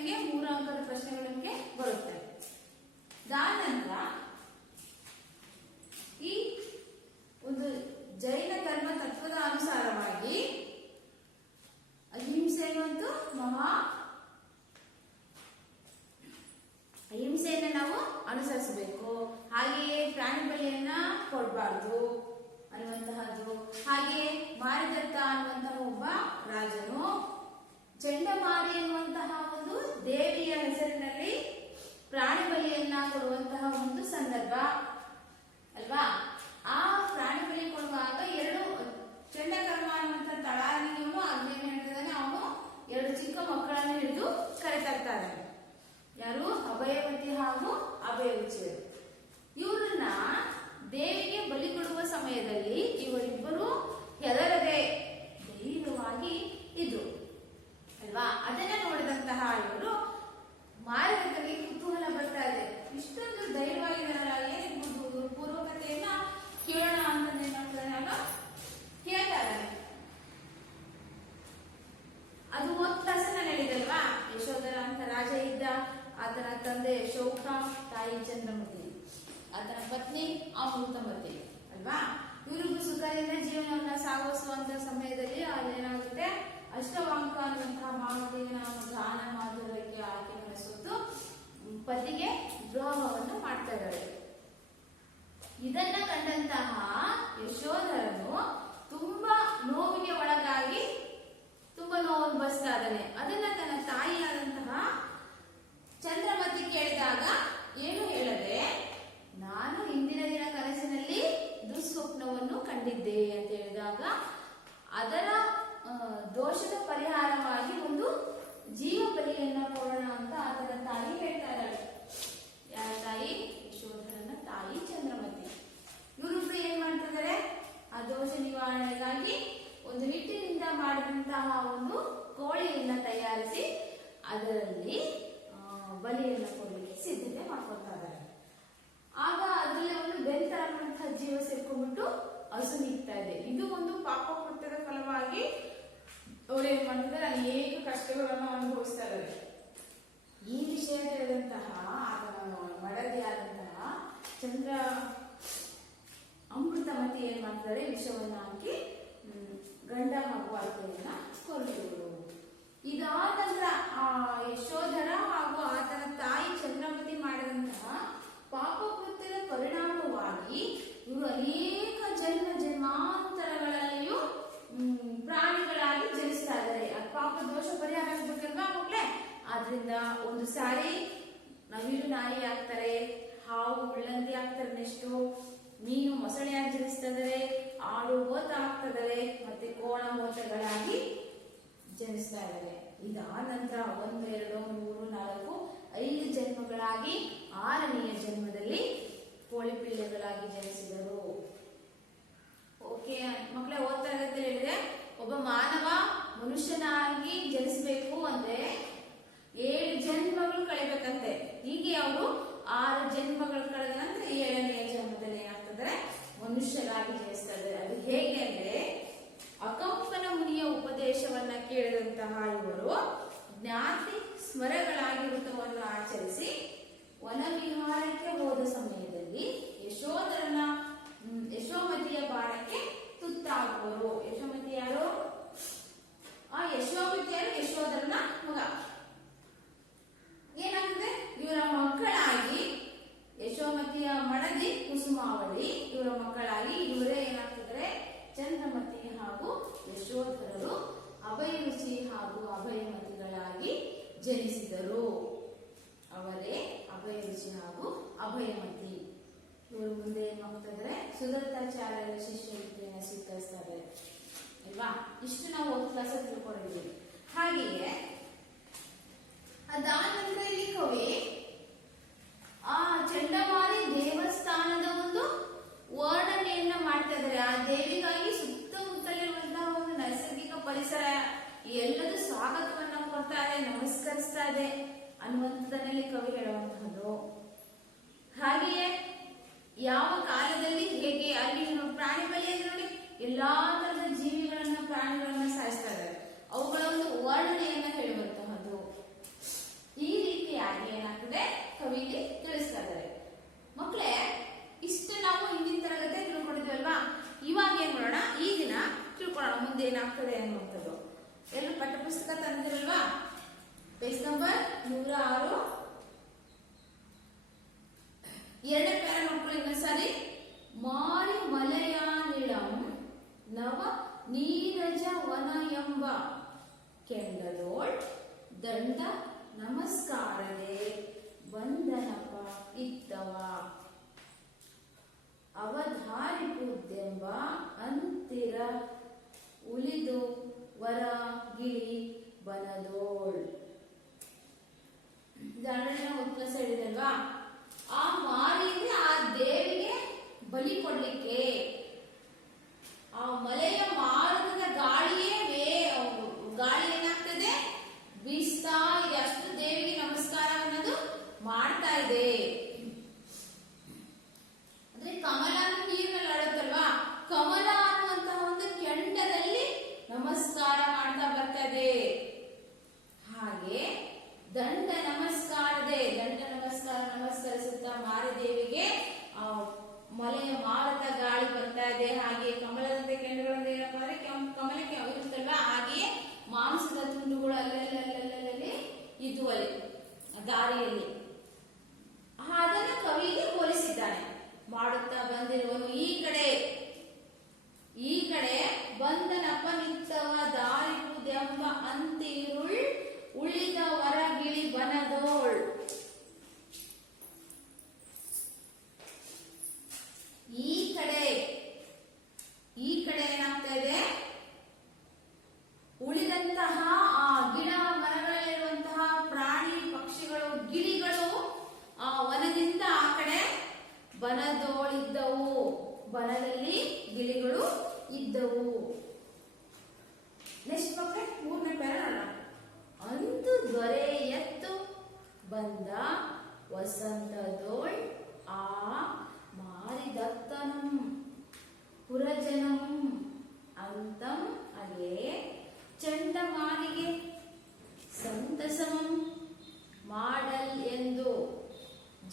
ನಿಮಗೆ 3 ಅಂಕದ ಪ್ರಶ್ನೆಗಳು ನಿಮಗೆ ಬರುತ್ತೆ. ಅದಾದ ನಂತರ ಈ ಒಂದು ಜೈನ ಧರ್ಮ ತತ್ವದ ಅನುಸಾರವಾಗಿ ಅಹಿಂಸೆ ಮತ್ತು ಅಹಿಂಸೆಯನ್ನು ನಾವು ಅನುಸರಿಸಬೇಕು. ಹಾಗೆಯೇ ಪ್ರಾಣಿ ಬಲಿಯನ್ನ ಕೊಡಬಾರ್ದು ಅನ್ನುವಂತಹದ್ದು. ಹಾಗೆಯೇ ಮಾರಿದತ್ತ ಅನ್ನುವಂತಹ ಒಬ್ಬ ರಾಜನು ಚಂಡಮಾರಿ ಎನ್ನುವಂತಹ ಒಂದು ದೇವಿಯ ಹೆಸರಿನಲ್ಲಿ ಪ್ರಾಣಿ ಬಲಿಯನ್ನ ಕೊಡುವಂತಹ ಒಂದು ಸಂದರ್ಭ ಅಲ್ವಾ. ಆ ಪ್ರಾಣಿ ಬಲಿ ಕೊಡುವಾಗ 2 ಚಂಡಕರ್ಮ ಅನ್ನುವಂತಹ ತಳಾನಿಯವನು ಅಗ್ನಿಯನ್ನು ಹೇಳ್ತಿದ್ದಾನೆ. ಅವನು 2 ಚಿಕ್ಕ ಮಕ್ಕಳನ್ನು ಹಿಡಿದು ಕರೆತಾ ಇರ್ತಾನೆ. ಯಾರು? ಅಭಯವತಿ ಹಾಗೂ ಅಭಯರುಚಿಯರು. ಇವರನ್ನ ದೇವಿಗೆ ಬಲಿ ಕೊಡುವ ಸಮಯದಲ್ಲಿ ಇವರಿಬ್ಬರು ಹೆದರದೆ ಧೈರ್ಯವಾಗಿ ಇದ್ರು ಅಲ್ವಾ. ಅದನ್ನ ನೋಡಿದಂತಹ ಇವರು ಮಾರಿದತ್ತನಿಗೆ ಕುತೂಹಲ ಬರ್ತಾ ಇದೆ. ಇಷ್ಟೊಂದು ಧೈರ್ಯವಾಗಿದ್ದಾರಲ್ಲ, ಏನಿರ್ಬೋದು ಪೂರ್ವಕತೆಯನ್ನ ಕೇಳೋಣ ಅಂತ ಏನಾಗ್ತಾನೆ ಕೇಳ್ತಾರೆ. ಅದು ಒತ್ತಾಸನ ಹೇಳಿದಲ್ವಾ. ಯಶೋಧರ ಅಂತ ರಾಜ ಇದ್ದ. ಆತನ ತಂದೆ ಶೌಕ, ತಾಯಿ ಚಂದ್ರಮತಿ, ಆತನ ಪತ್ನಿ ಅಮೃತಮತಿ ಅಲ್ವಾ. ಇವರಿಗೂ ಸುಖದಿಂದ ಜೀವನವನ್ನ ಸಾಗಿಸುವಂತ ಸಮಯದಲ್ಲಿ ಅಲ್ಲೇನಾಗುತ್ತೆ, ಅಷ್ಟವಾಂಕ ಅನ್ನುವಂತಹ ಮಾವತಿಯ ಗಾನ ಮಾಧುರ್ಯಕ್ಕೆ ಆಕೆ ಮನಸ್ಸೊತ್ತು ಪತಿಗೆ ದ್ರೋಹವನ್ನು ಮಾಡ್ತಾ ಇದ್ದಾಳೆ. ಇದನ್ನ ಕಂಡಂತಹ ಯಶೋಧರನು ತುಂಬಾ ನೋವಿಗೆ ಒಳಗಾಗಿ ತುಂಬಾ ನೋವು ಅನುಭವಿಸ್ತಾ ಇದ್ದಾನೆ. ಅದನ್ನ ತನ್ನ ತಾಯಿಯಾದಂತಹ ಚಂದ್ರಮತಿ ಕೇಳಿದಾಗ ಏನು ಹೇಳದೆ, ನಾನು ಹಿಂದಿನ ದಿನ ಕನಸಿನಲ್ಲಿ ದುಸ್ವಪ್ನವನ್ನು ಕಂಡಿದ್ದೆ ಅಂತ ಹೇಳಿದಾಗ ಅದರ ದೋಷದ ಪರಿಹಾರವಾಗಿ ಒಂದು ಜೀವ ಬಲಿಯನ್ನ ಕೊಡೋಣ ಅಂತ ಆತನ ತಾಯಿ ಹೇಳ್ತಾ ಇದ್ದಾಳೆ. ಯಾರ ತಾಯಿ? ಯಶೋಧರನ ತಾಯಿ ಚಂದ್ರಮತಿ. ಇವರಿಬ್ರು ಏನ್ ಮಾಡ್ತಿದ್ದಾರೆ, ಆ ದೋಷ ನಿವಾರಣೆಗಾಗಿ ಒಂದು ಹಿಟ್ಟಿನಿಂದ ಮಾಡಿದಂತಹ ಒಂದು ಕೋಳಿಯನ್ನ ತಯಾರಿಸಿ ಅದರಲ್ಲಿ ಬಲಿಯನ್ನ ಕೊಡಲಿಕ್ಕೆ ಸಿದ್ಧತೆ ಮಾಡ್ಕೊಳ್ತಾ ಇದ್ದಾರೆ. ಆಗ ಅದರಲ್ಲಿ ಒಂದು ಬೆಂತ ಅನ್ನುವಂತಹ ಜೀವ ಸೇರ್ಕೊಂಡ್ಬಿಟ್ಟು ಹಸು ನೀಗ್ತಾ ಇದೆ. ಇದು ಒಂದು ಪಾಪ ಕೃತ್ಯದ ಫಲವಾಗಿ ಅವ್ರೇನ್ ಮಾಡಿದ್ರೆ ಅನೇಕ ಕಷ್ಟಗಳನ್ನು ಅನುಭವಿಸ್ತಾ ಇದ್ದಾರೆ. ಈ ವಿಷಯ ತಿಳಿದಂತಹ ಮಡದಿಯಾದಂತಹ ಚಂದ್ರ ಅಮೃತಮತಿ ಏನ್ ಮಾಡ್ತಾರೆ, ವಿಷವನ್ನ ಹಾಕಿ ಗಂಡ ಹಾಗೂ ಆಕೆಯನ್ನ ಕೊಲ್ಲುವರು. ಇದಾದ ನಂತರ ಆ ಯಶೋಧರ ಹಾಗೂ ಆತನ ತಾಯಿ ಚಂದ್ರಮತಿ ಮಾಡಿದಂತಹ ಪಾಪ ಕೃತ್ಯದ ಪರಿಣಾಮವಾಗಿ ಇವರು ಅನೇಕ ಜನ್ಮಾಂತರಗಳಲ್ಲಿಯೂ ಪ್ರಾಣಿಗಳಾಗಿ ಜನಿಸ್ತಾ ಇದ್ದಾರೆ. ಪಾಪ ದೋಷ ಪರಿಹಾರ ಆಗ್ಬೇಕಲ್ವಾ ಮಕ್ಕಳೇ. ಆದ್ರಿಂದ ಒಂದು ಸಾರಿ ನವಿಲು ನಾಯಿ ಆಗ್ತಾರೆ, ಹಾವು ಉಳ್ಳಂದಿ ಆಗ್ತಾರೆ, ನೆಕ್ಸ್ಟು ಮೀನು ಮೊಸಳೆಯಾಗಿ ಜನಿಸ್ತಾ ಇದ್ದಾರೆ, ಆಡು ಓತ ಆಗ್ತದೆ, ಮತ್ತೆ ಕೋಣ ಓತಗಳಾಗಿ ಜನಿಸ್ತಾ ಇದ್ದಾರೆ. ಇದಾದ ನಂತರ 1, 2, 3, 4, 5 ಜನ್ಮಗಳಾಗಿ 6ನೆಯ ಜನ್ಮದಲ್ಲಿ ಕೋಳಿ ಪಿಳ್ಳೆಗಳಾಗಿ ಜನಿಸಿದರು. ಓಕೆ ಮಕ್ಕಳೇ, ಓದ್ತಾ ಇರುತ್ತೆ ಹೇಳಿದ್ರೆ ಒಬ್ಬ ಮಾನವ ಮನುಷ್ಯನಾಗಿ ಜನಿಸಬೇಕು ಅಂದ್ರೆ 7 ಜನ್ಮಗಳು ಕಳಿಬೇಕಂತೆ. ಹೀಗೆ ಅವರು 6 ಜನ್ಮಗಳು ಕಳೆದ ನಂತರ 7ನೆಯ ಜನ್ಮದಲ್ಲಿ ಏನಾಗ್ತದೆ, ಮನುಷ್ಯರಾಗಿ ಜನಿಸ್ತಾ ಇದ್ದಾರೆ. ಅದು ಹೇಗೆ ಅಂದ್ರೆ, ಅಕಂಪನ ಮುನಿಯ ಉಪದೇಶವನ್ನ ಕೇಳಿದಂತಹ ಇವರು ಜ್ಞಾತಿ ಸ್ಮರಗಳಾಗಿ ವೃತವನ್ನು ಆಚರಿಸಿ ವನವಿಹಾರಕ್ಕೆ ಹೋದ ಸಮಯದಲ್ಲಿ ಯಶೋಮತಿಯ ಬಾಣಕ್ಕೆ ತುತ್ತಾಗುವರು. ಯಶೋಮತಿ ಯಾರು? ಯಶೋಮತಿಯರು ಯಶೋಧರನ ಮಗ. ಏನಾಗ್ತದೆ, ಇವರ ಮಕ್ಕಳಾಗಿ ಯಶೋಮತಿಯ ಮಡದಿ ಕುಸುಮಾವಳಿ ಇವರ ಮಕ್ಕಳಾಗಿ ಇವರೇ ಏನಾಗ್ತಿದ್ದಾರೆ, ಚಂದ್ರಮತಿ ಹಾಗೂ ಯಶೋಧರರು ಅಭಯರುಚಿ ಹಾಗೂ ಅಭಯಮತಿಗಳಾಗಿ ಜನಿಸಿದರು. ಅವರೇ ಅಭಯರುಚಿ ಹಾಗೂ ಅಭಯಮತಿ. ಇವರು ಮುಂದೆ ಏನ್ ಮಾಡ್ತಾ ಇದ್ದಾರೆ, ಸುದತ್ತಾಚಾರ್ಯರ ಶಿಷ್ಯರಿಕೆಯನ್ನು ಸ್ವೀಕರಿಸ್ತಾ ಇದ್ದಾರೆ ಅಲ್ವಾ. ಇಷ್ಟು ನಾವು ಒಂದು ಕ್ಲಾಸ್ ತಿಳ್ಕೊಂಡಿದ್ದೀವಿ. ಹಾಗೆಯೇ ಅದಾದ ನಂತರ ಇಲ್ಲಿ ಕವಿ ಆ ಚಂಡಮಾರಿ ದೇವಸ್ಥಾನದ ಒಂದು ವರ್ಣನೆಯನ್ನ ಮಾಡ್ತಾ ಇದ್ದಾರೆ. ಆ ದೇವಿಗಾಗಿ ಸುತ್ತಮುತ್ತಲಿರುವಂತಹ ಒಂದು ನೈಸರ್ಗಿಕ ಪರಿಸರ ಎಲ್ಲದೂ ಸ್ವಾಗತವನ್ನ ಕೊಡ್ತಾ ಇದೆ, ನಮಸ್ಕರಿಸ್ತಾ ಇದೆ ಅನ್ನುವಂಥದ್ದನ್ನಲ್ಲಿ ಕವಿ ಹೇಳುವಂತಹದ್ದು. ಹಾಗೆಯೇ ಯಾವ ಕಾಲದಲ್ಲಿ ಹೇಗೆ ಅಲ್ಲಿ ಪ್ರಾಣಿ ಬಲಿ ಅಂದ್ರೆ ನೋಡಿ, ಎಲ್ಲಾ ತರದ ಜೀವಿಗಳನ್ನ ಪ್ರಾಣಿಗಳನ್ನ ಸಾಯಿಸ್ತಾ ಇದ್ದಾರೆ. ಅವುಗಳ ಒಂದು ವರ್ಣನೆಯನ್ನ ಹೇಳುವಂತಹದ್ದು. ಎಂಬ ಕೆಂಡದೋಳ್ ದಂಡ ನಮಸ್ಕಾರದೆ ಬಂದನಪ ಇತ್ತವ ಅವಧಾರಿಪುದೆಂಬ ಅಂತಿರ ಉಲಿದು ವರ ಗಿಳಿ ಬನದೋಳ್. ಉತ್ಕರ್ಷ ಹೇಳಿದಲ್ವಾ, ಆ ಮಾರಿ ಅಂದ್ರೆ ಆ ದೇವಿಗೆ ಬಲಿ ಕೊಡ್ಲಿಕ್ಕೆ, ಆ ಮಲೆಯ ಮಾರುತದ ಗಾಳಿ ಏನಾಗ್ತದೆ, ಬೀಸ್ತಾ ಇದೆ, ಅಷ್ಟು ದೇವಿಗೆ ನಮಸ್ಕಾರ ಅನ್ನೋದು ಮಾಡ್ತಾ ಇದೆ. ಅಂದ್ರೆ ಕಮಲ ನೀರಿನಲ್ಲಿ ಆಡುತ್ತಲ್ವಾ, ಕಮಲ ಅನ್ನುವಂತಹ ಒಂದು ಕೆಂಡದಲ್ಲಿ ನಮಸ್ಕಾರ ಮಾಡ್ತಾ ಬರ್ತದೆ. ಹಾಗೆ ದಂಡ ನಮಸ್ಕರಿಸುತ್ತಾ ಮಾರಿದೇವಿಗೆ ಆ ಮಲೆಯ ಮಾರುತ ಗಾಳಿ ಬರ್ತಾ ಇದೆ. ಹಾಗೆ ಕಮಲದಂತೆ ಕೆಂಡಗಳನ್ನು ಏನಪ್ಪ ಅಂದ್ರೆ ಕಮಲಕ್ಕೆ ಇರುತ್ತಲ್ವಾ, ಹಾಗೆಯೇ ಮಾಂಸದ ತುಂಡುಗಳು ಅಲ್ಲಲ್ಲಿ ಇದ್ವು ಅಲ್ಲಿ ದಾರಿಯಲ್ಲಿ. ಅದನ್ನು ಕವಿಗೆ ಹೋಲಿಸಿದ್ದಾನೆ. ಮಾಡುತ್ತಾ ಬಂದಿರುವನು ಈ ಕಡೆ ಬಂದನಪ್ಪ ನಿತ್ತವ ದಾರಿಪುದೆಂಬ ಅಂತಿರುಳ್ ಉಳಿದ ವರಗಿಳಿ ಬನದೋಳ್. ಈ ಕಡೆ ಏನಾಗ್ತಾ ಇದೆ, ಉಳಿದಂತಹ ಆ ಗಿಡ ಮರಗಳಲ್ಲಿರುವಂತಹ ಪ್ರಾಣಿ ಪಕ್ಷಿಗಳು ಗಿಳಿಗಳು ಆ ವನದಿಂದ ಆ ಕಡೆ ಬನದೋಳಿದ್ದವು, ಬನದಲ್ಲಿ ಗಿಳಿಗಳು ಇದ್ದವು. ನೆಕ್ಸ್ಟ್ ಪಕ್ಕ 3ನೇ ಪ್ಯಾರ. ಅಂತು ದೊರೆ ಎತ್ತು ಬಂದ ವಸಂತದೋಳ್ ಆ ಮಾರಿದತ್ತನಂ ಪುರಜನಂ ಅಂತಂ ಅಗೆ ಚಂಡಮಾನಿಗೆ ಸಂತಸಮಂ ಮಾಡಲ್ ಎಂದು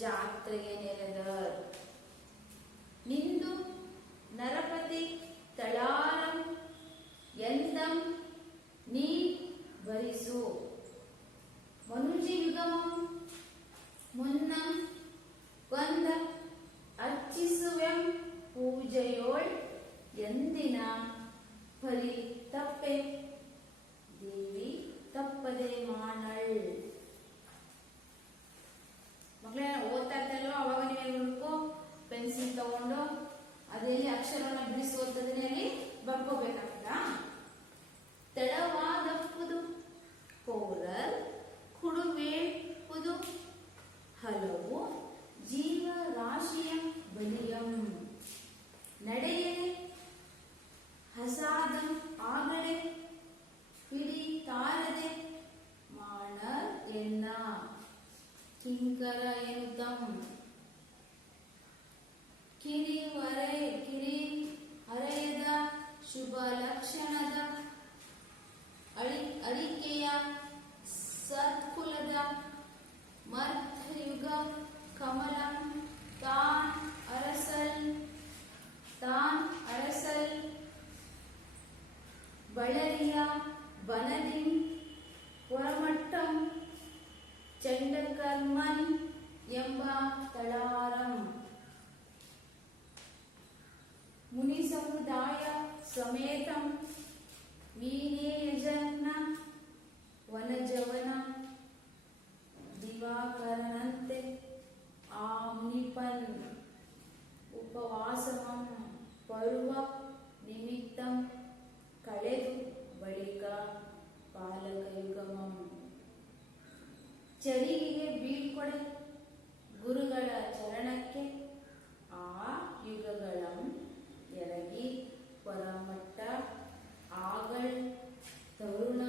ಜಾತ್ರೆಗೆ ನೆರೆದರ್. ನಿಂದು ನರಪತಿ ತಳಾರಂ ಎಂದಂ ನೀ ಭರಿಸು ಮನುಜಿ ಯುಗಮಂ ಮುನ್ನಂ ಕೊಂದ ಅರ್ಚಿಸುವೆಂ ಪೂಜೆಯೋಳ್ ಎಂದಿನ ಫಲಿ ತಪ್ಪೆ ದೇವಿ ತಪ್ಪದೆ ಮಾಡಳ್. ಮಕ್ಕಳೇ ಓದ್ತಾ ಇರ್ತಲ್ವ, ಅವಾಗ ನೀವೇನ್ ಮಾಡ್ಬೇಕು, ಪೆನ್ಸಿಲ್ ತಗೊಂಡು ಅದಲ್ಲಿ ಅಕ್ಷರವನ್ನ ಬಿಡಿಸುವಂತದನ್ನೇ ಅಲ್ಲಿ ಬರ್ಕೋಬೇಕಾಗ್ತದ. ತಡವಾದಪ್ಪುದು ಪೌರರ್ ಕುಡುವೇಳ್ಪುದು ಹಲವು ಜೀವ ರಾಶಿಯ ಬಲಿಯಂ ನಡೆಯಲೆ ಹಸಾದಂ ಆಗಡೆ ಪಿಡಿ ತಾರದೆ ಮಾಡರ್ ಎನ್ನ ಕಿಂಕರ ಎನ್ನುತ್ತಂ ಕಿರಿ ಹರೆಯದ ಶುಭ ಲಕ್ಷಣದ ಅಳಿಕೆಯ ಸತ್ಕುಲದ ಮಧ್ಯಯುಗ ಕಮಲಂ ತಾನ್ ಅರಸಲ್ ಬಳ್ಳರಿಯ ಬನದಿಂ ಪುರಮಟ್ಟಂ ಚಂಡಕರ್ಮನ್ ಎಂಬ ತಳಾರಂ ಮುನಿ ಸಮುದಾಯ ಸಮೇತಂ ವೀನೇಯಜನ್ನ ವನಜವನ ದಿವಾಕರನಂತೆ ಆ ಮುನಿಪನ್ ಉಪವಾಸಮಂ ಪರ್ವ ನಿಮಿತ್ತಂ ಕಳೆದು ಬಳಿಕ ಪಾಲಕಯುಗಮಂ ಚರಿಗೆಗೆ ಬೀಳ್ಕೊಡೆ ಗುರುಗಳ ಚರಣಕ್ಕೆ ಆ ಯುಗಗಳಂ ಎರಗಿ ಪರಮಟ್ಟ ಆಗಳ್ ತರುಣ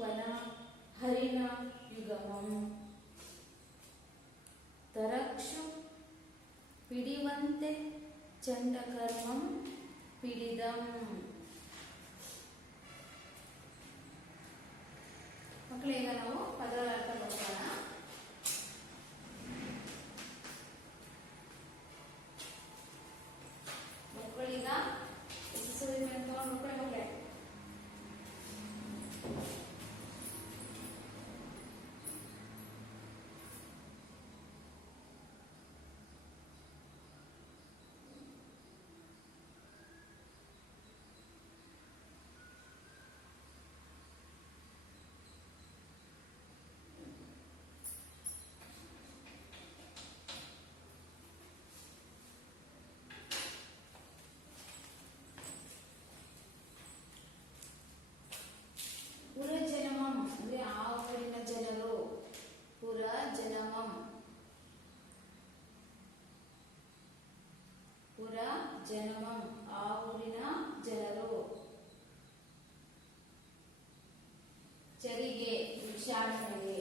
ವನ ಹರಿಣ ಯುಗಮಂ ತರಕ್ಷು ಪಿಡಿವಂತೆ ಚಂಡಕರ್ಮಂ ಪಿಡಿದಂ. ಮಕ್ಕಳು ಈಗ ನಾವು ಪದಗಳ ಅರ್ಥ ನೋಡೋಣ. ಮಕ್ಕಳೀಗ ಮಕ್ಕಳೇ ಭಿಕ್ಷಾಟನೆಗೆ.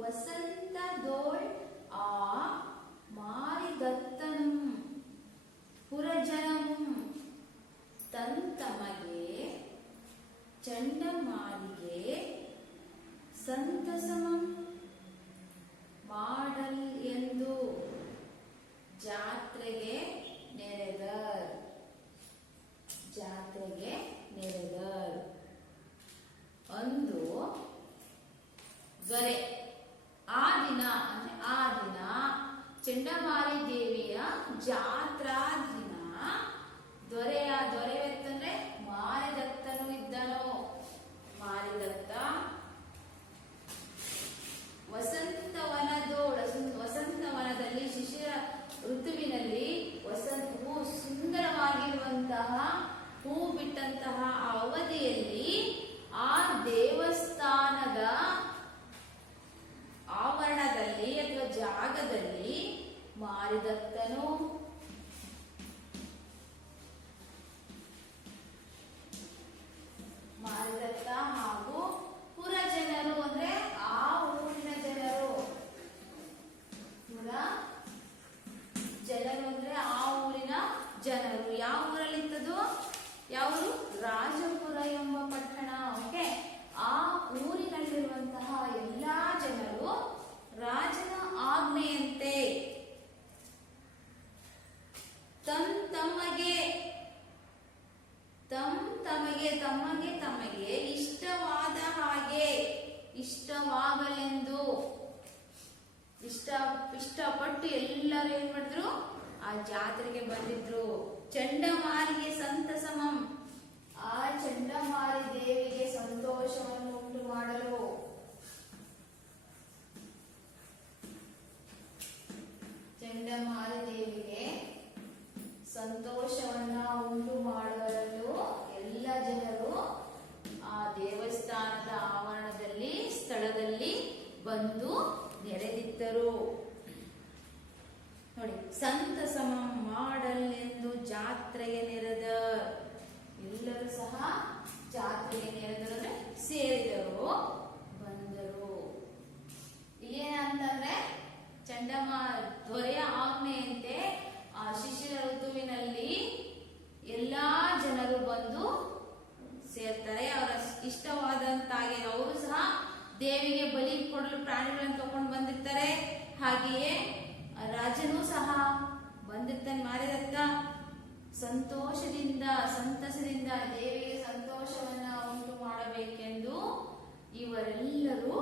ವಸಂತದೋಳ್ ಆ ಮಾರಿದತ್ತನು ಪುರಜನಂ ತಂತಮಗೆ ಚಂಡಮಾಲಿಗೆ ಸಂತಸಮಂ ಮಾಡಲ್ ಎಂದು ಜಾತ್ರೆಗೆ ನೆರೆದರ್ ಅಂದು ಗರೆ ಆ ದಿನ ಚಂಡಮಾಲಿ ದೇವಿಯ ಜಾತ್ರಾ ದಿನ ದೊರೆಯತ್ತಂದ್ರೆ ಮಾರಿದತ್ತನು ಇದ್ದನು. ಮಾರಿದತ್ತ ವಸಂತವನದಲ್ಲಿ ಶಿಶಿರ ಋತುವಿನಲ್ಲಿ ಸುಂದರವಾಗಿರುವಂತಹ ಹೂ ಬಿಟ್ಟಂತಹ ಆ ಅವಧಿಯಲ್ಲಿ ಆ ದೇವಸ್ಥಾನದ ಆವರಣದಲ್ಲಿ ಅಥವಾ ಜಾಗದಲ್ಲಿ ಮಾರಿದತ್ತನು ಹಾಗೂ ಪುರ ಜನರು ಅಂದ್ರೆ ಆ ಊರಿನ ಜನರು, ಜನರು ಅಂದ್ರೆ ಆ ಊರಿನ ಜನರು. ಯಾವ ಊರಲ್ಲಿತ್ತದು? ಯಾವ ಊರು? ರಾಜಪುರ ಎಂಬ ಪಟ್ಟಣ. ಓಕೆ, ಆ ಊರಿನಲ್ಲಿರುವಂತಹ ಎಲ್ಲಾ ಜನರು ರಾಜನ ಆಜ್ಞೆಯಂತೆ ಕೊಟ್ಟು ಎಲ್ಲರೂ ಏನ್ ಮಾಡಿದ್ರು, ಆ ಜಾತ್ರೆಗೆ ಬಂದಿದ್ರು. ಚಂಡಮಾರಿಗೆ ಸಂತಸಮಂ, ಆ ಚಂಡಮಾರಿ ದೇವಿಗೆ ಸಂತೋಷವನ್ನು ಉಂಟು ಮಾಡಲು, ಚಂಡಮಾರಿ ದೇವಿಗೆ ಸಂತೋಷವನ್ನ ಉಂಟು ಮಾಡಲು ಎಲ್ಲ ಜನರು ಆ ದೇವಸ್ಥಾನದ ಆವರಣದಲ್ಲಿ ಸ್ಥಳದಲ್ಲಿ ಬಂದು ನೆರೆದಿದ್ದರು. ನೋಡಿ, ಸಂತಸಮ ಮಾಡಲೆಂದು ಜಾತ್ರೆಗೆ ನೆರೆದ, ಎಲ್ಲರೂ ಸಹ ಜಾತ್ರೆಗೆ ನೆರೆದರು ಅಂದ್ರೆ ಸೇರಿದರು, ಬಂದರು. ಏನಂತಂದ್ರೆ ದೊರೆಯ ಆಜ್ಞೆಯಂತೆ ಆ ಶಿಶಿರ ಋತುವಿನಲ್ಲಿ ಎಲ್ಲಾ ಜನರು ಬಂದು ಸೇರ್ತಾರೆ. ಅವರ ಇಷ್ಟವಾದಂತಾಗಿ ಅವರು ಸಹ ದೇವಿಗೆ ಬಲಿ ಕೊಡಲು ಪ್ರಾಣಿಗಳನ್ನು ತಗೊಂಡು ಬಂದಿರ್ತಾರೆ. ಹಾಗೆಯೇ ರಾಜನೂ ಸಹ ಬಂದಿರ್ತಾನೆ ಮಾರಿದತ್ತ. ಸಂತೋಷದಿಂದ ಸಂತಸದಿಂದ ದೇವಿಗೆ ಸಂತೋಷವನ್ನ ಉಂಟು ಮಾಡಬೇಕೆಂದು ಇವರೆಲ್ಲರೂ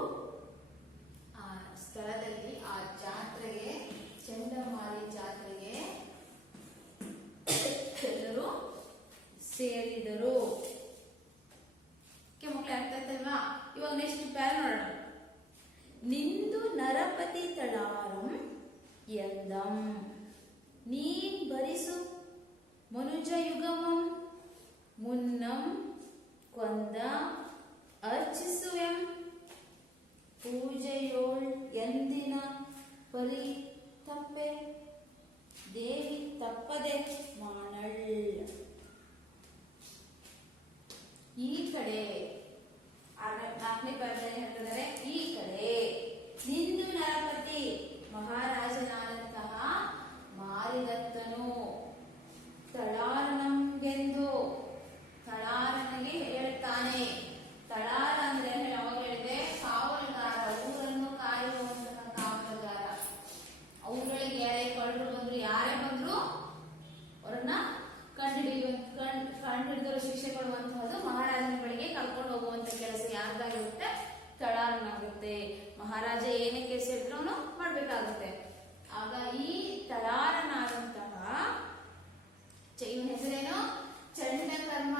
ಆ ಸ್ಥಳದಲ್ಲಿ ಆ ಜಾತ್ರೆಗೆ, ಚಂಡಮಾರಿ ಜಾತ್ರೆಗೆ ಎಲ್ಲರೂ ಸೇರಿದರು. ಮಕ್ಕಳೇ ಅರ್ಥ ಆಯ್ತಲ್ವಾ? ಇವಾಗ ನೆಕ್ಸ್ಟ್ ಪ್ಯಾರ ನೋಡೋಣ. ನಿಂದು ನರಪತಿ ತಳಾರಂ ಎಂದಂ ನೀನ್ ಬರಿಸು ಮನುಜ ಯುಗಮಂ ಮುನ್ನಂ ಕೊಂದ ಅರ್ಚಿಸುವೆಂ ಪೂಜೆಯೋಳ್ ಎಂದಿನ ಪರಿ ತಪ್ಪೆ ದೇವಿ ತಪ್ಪದೆ ಮಾಡಳ್. ಈ ಕಡೆ 4ನೇ ಪದ್ಯದಲ್ಲಿ ಹೇಳ್ತಿದ್ದಾರೆ, ಈ ಕಡೆ ನಿಂದು ನರಪತಿ ಮಹಾರಾಜನಾದಂತಹ ಮಾರಿದತ್ತನು ತಳಾರನಂಗೆಂದು ತಳಾರನಿಗೆ ಹೇಳ್ತಾನೆ. ತಳಾರ ಅಂದ್ರೆ ಯಾವಾಗ ಹೇಳಿದೆ, ಕಾವಲುಗಾರ, ಊರನ್ನು ಕಾಯುವಂತಹ ಕಾವಲುಗಾರ. ಊರೊಳಗೆ ಯಾರೇ ಕಳ್ಳರು ಬಂದ್ರು, ಯಾರೇ ಬಂದ್ರು ಅವರನ್ನ ಕಂಡುಹಿಡಿದವರು ಶಿಕ್ಷೆ ಕೊಡುವಂತಹದ್ದು ಮಹಾರಾಜನ ಬಳಿಗೆ ಕರ್ಕೊಂಡು ಹೋಗುವಂತ ಕೆಲಸ ಯಾರ್ದಾಗಿರುತ್ತೆ, ತಳಾರನಾಗುತ್ತೆ. ಮಹಾರಾಜ ಏನೇ ಕೆಲಸ ಇದ್ರು ಅವನು ಮಾಡ್ಬೇಕಾಗುತ್ತೆ. ಆಗ ಈ ತಳಾರನಾದಂತಹ ಇವನ ಹೆಸರೇನು, ಚಂಡಕರ್ಮ.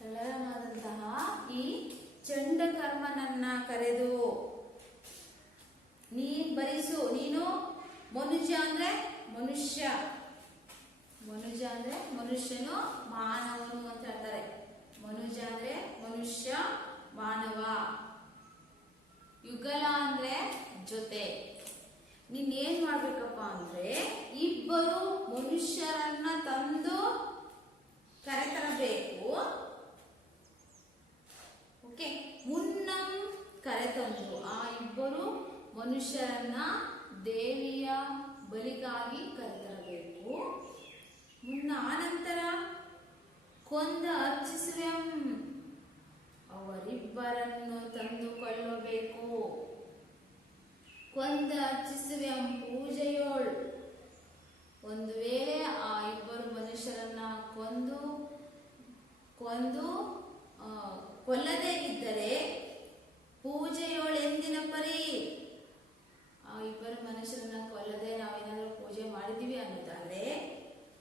ತಳಾರನಾದಂತಹ ಈ ಚಂಡಕರ್ಮನನ್ನ ಕರೆದು, ನೀನ್ ಬರಿಸು, ನೀನು ಮನುಜ ಅಂದ್ರೆ ಮನುಷ್ಯ, ಮನುಜ ಅಂದ್ರೆ ಮನುಷ್ಯನು, ಮಾನವನು ಅಂತ ಹೇಳ್ತಾರೆ. ಮನುಜ ಅಂದ್ರೆ ಮನುಷ್ಯ, ಮಾನವ. ಯುಗಲ ಅಂದ್ರೆ ಜೊತೆ. ನೀನ್ ಏನ್ ಮಾಡ್ಬೇಕಪ್ಪ ಅಂದ್ರೆ ಇಬ್ಬರು ಮನುಷ್ಯರನ್ನ ತಂದು ಕರೆತರಬೇಕು. ಓಕೆ, ಮುನ್ನಂ ಕರೆತಂದು ಆ ಇಬ್ಬರು ಮನುಷ್ಯರನ್ನ ದೇವಿಯ ಬಲಿಗಾಗಿ ಕರೆತರಬೇಕು. ಆನಂತರ ಕೊಂದ ಅರ್ಚಿಸುವೆಂ, ಅವರಿಬ್ಬರನ್ನು ತಂದು ಕೊಲ್ಲಬೇಕು. ಕೊಂದ ಅರ್ಚಿಸುವೆಂ ಪೂಜೆಯೋಳ್, ಒಂದು ವೇಳೆ ಆ ಇಬ್ಬರು ಮನುಷ್ಯರನ್ನ ಕೊಂದು ಕೊಲ್ಲದೇ ಇದ್ದರೆ ಪೂಜೆಯೋಳ್ ಎಂದಿನ ಪರಿ, ಆ ಇಬ್ಬರು ಮನುಷ್ಯರನ್ನ ಕೊಲ್ಲದೆ ನಾವೇನಾದ್ರೂ ಪೂಜೆ ಮಾಡಿದೀವಿ ಅನ್ನೋದಾದ್ರೆ